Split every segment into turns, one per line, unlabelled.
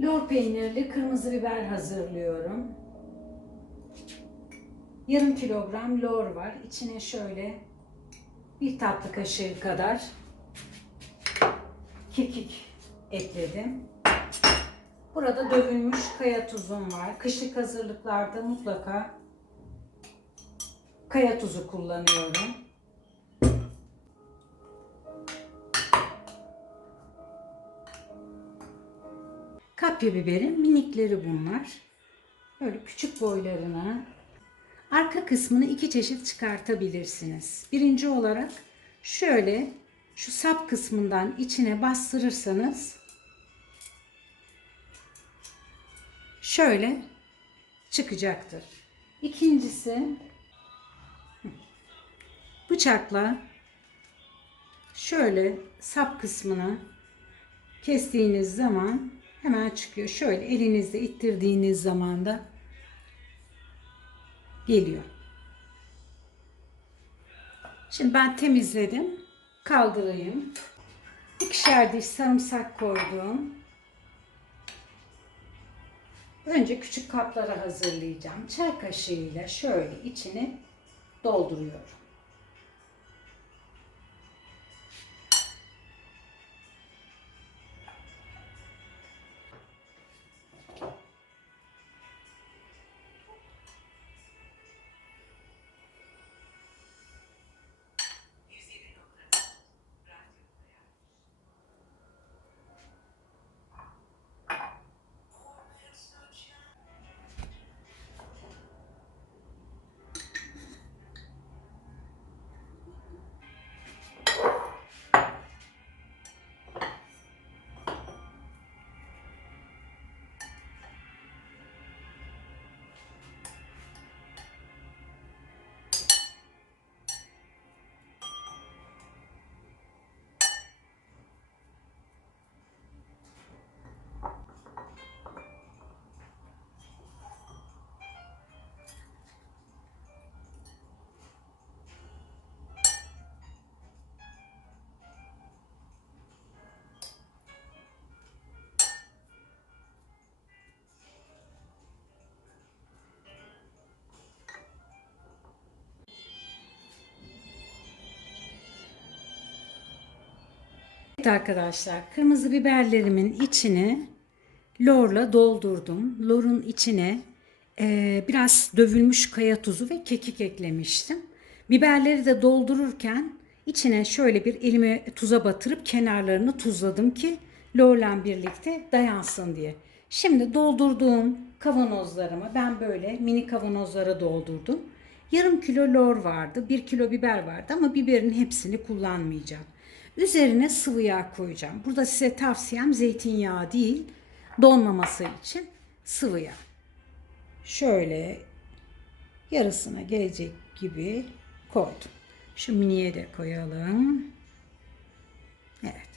Lor peynirli kırmızı biber hazırlıyorum. Yarım kilogram lor var. İçine şöyle bir tatlı kaşığı kadar kekik ekledim. Burada dövülmüş kaya tuzum var. Kışlık hazırlıklarda mutlaka kaya tuzu kullanıyorum. Kapya biberin minikleri bunlar. Böyle küçük boylarına arka kısmını iki çeşit çıkartabilirsiniz. Birinci olarak şöyle şu sap kısmından içine bastırırsanız şöyle çıkacaktır. İkincisi bıçakla şöyle sap kısmını kestiğiniz zaman hemen çıkıyor. Şöyle elinizle ittirdiğiniz zaman da geliyor. Şimdi ben temizledim. Kaldırayım. İkişer diş sarımsak koydum. Önce küçük kaplara hazırlayacağım. Çay kaşığıyla şöyle içini dolduruyorum. Evet arkadaşlar kırmızı biberlerimin içini lorla doldurdum. Lorun içine e, biraz dövülmüş kaya tuzu ve kekik eklemiştim. Biberleri de doldururken içine şöyle bir elimi tuza batırıp kenarlarını tuzladım ki lorla birlikte dayansın diye. Şimdi doldurduğum kavanozlarımı ben böyle mini kavanozlara doldurdum. Yarım kilo lor vardı, bir kilo biber vardı ama biberin hepsini kullanmayacağım. Üzerine sıvı yağ koyacağım. Burada size tavsiyem zeytinyağı değil, donmaması için sıvı yağ. Şöyle yarısına gelecek gibi koydum. Şu miniye de koyalım. Evet.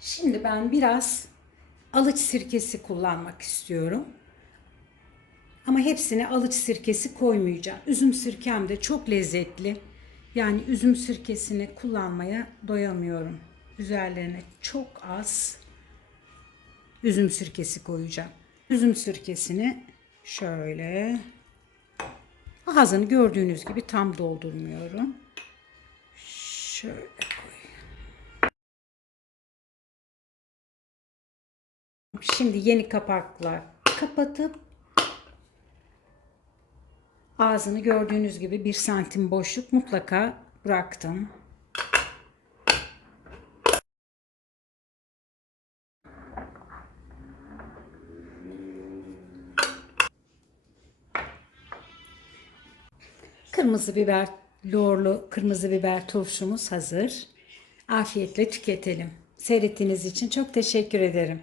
Şimdi ben biraz alıç sirkesi kullanmak istiyorum. Ama hepsine alıç sirkesi koymayacağım. Üzüm sirkem de çok lezzetli. Yani üzüm sirkesini kullanmaya doyamıyorum. Üzerlerine çok az üzüm sirkesi koyacağım. Üzüm sirkesini şöyle ağzını gördüğünüz gibi tam doldurmuyorum. Şöyle Şimdi yeni kapakla kapatıp ağzını gördüğünüz gibi bir santim boşluk mutlaka bıraktım. Kırmızı biber, lorlu kırmızı biber turşumuz hazır. Afiyetle tüketelim. Seyrettiğiniz için çok teşekkür ederim.